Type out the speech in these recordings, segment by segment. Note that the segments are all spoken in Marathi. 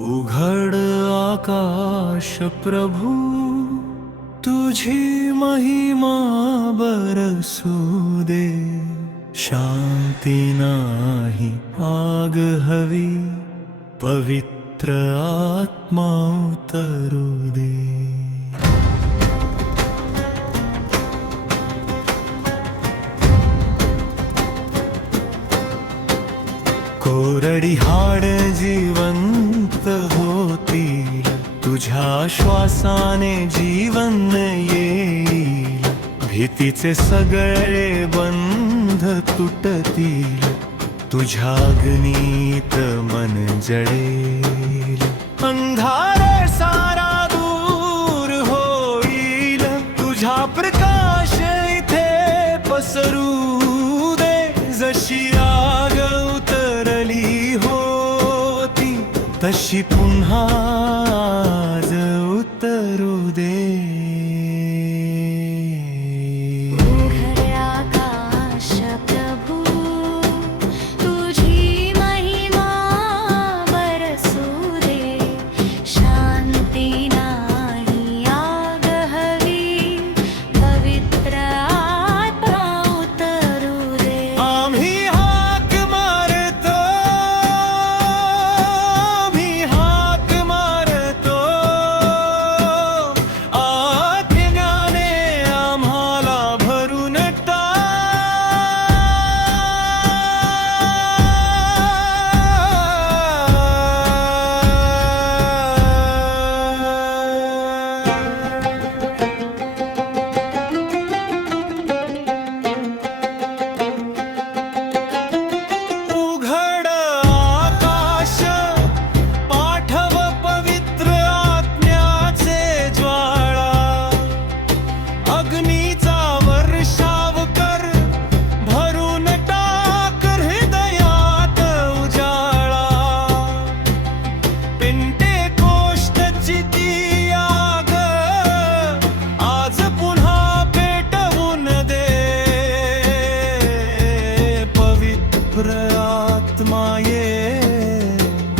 उघड आकाश प्रभु, तुझी महिमा बरसू दे. शांती नाही आग हवी, पवित्र आत्मा उतरू दे. कोरडी हाड जिवंत होतील, तुझ्या श्वासाने जीवन येईल. भीतीचे सगळे बंध तुटतील, तुझ्या अग्नीत मन जळेल. अंधार सारा दूर होईल, तुझा प्रकाश इथे पसरू दे. जशी आग उतरली होती, तशी पुन्हा आज उतरू दे.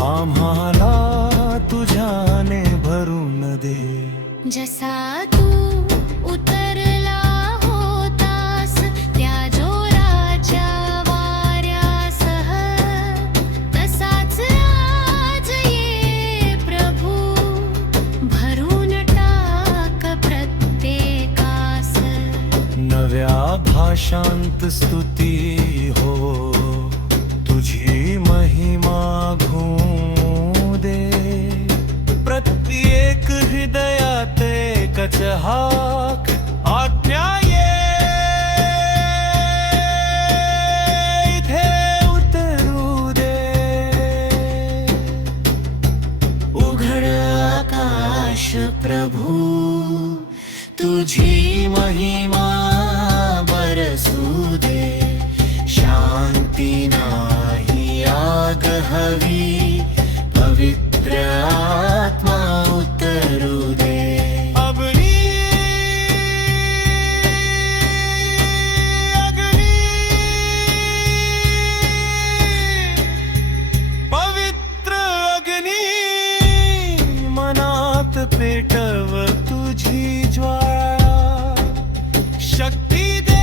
आम्हाला तुझ्याने भरून दे. जसा तू उतरला होतास त्या जोराच्या वाऱ्यासह, तसाच आज ये प्रभू. भरून टाक प्रत्येकास. नव्या भाषांत स्तुती हो, तुझी महिमा घोऊ दे. प्रत्येक हृदयात एकच हाक, आज्ञा ये इथे उतरू दे. उघड आकाश प्रभू, तुझी महिमा बरसू दे. शांती नाही आग हवी, पवित्र आत्मा उतरू दे. अग्नी पवित्र अग्नी मनात पेटव तुझी ज्वाळा. शक्ती दे,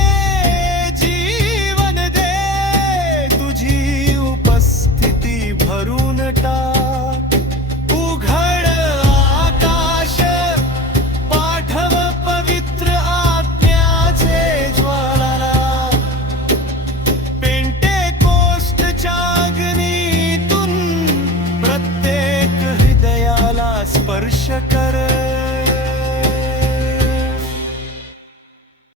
भरून टाक. उघड आकाश, पाठव पवित्र आज्ञाचे ज्वाला. पेंटेकोस्टच्या अग्नीतून प्रत्येक हृदयाला स्पर्श कर.